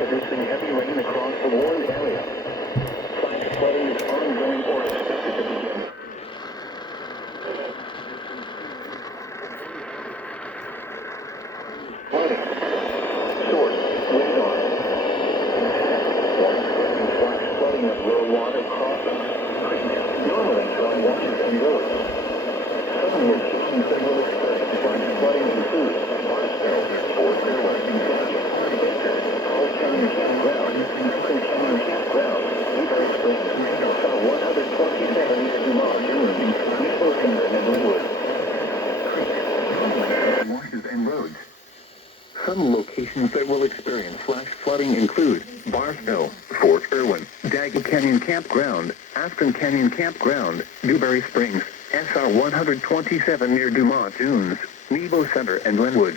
producing heavy rain across the warned area. Flash flooding is ongoing or expected to begin. Flooding. Source, radar. Widespread flash flooding of low water crossings. Creeks normally dry Washington roads. Some locations that will experience flash flooding include Barstow, Fort Fairway, Baker, Paul Canyon Campground, Eastern Canyon Campground, Newberry Springs, South 127 near Dumont, East Ocean and Linwood. Creeks, marshes and roads. Some locations that will experience flash flooding include Barstow, Fort Irwin, Daggett Canyon Campground, Aspen Canyon Campground, Newberry Springs, SR 127 near Dumont Dunes, Nebo Center and Linwood.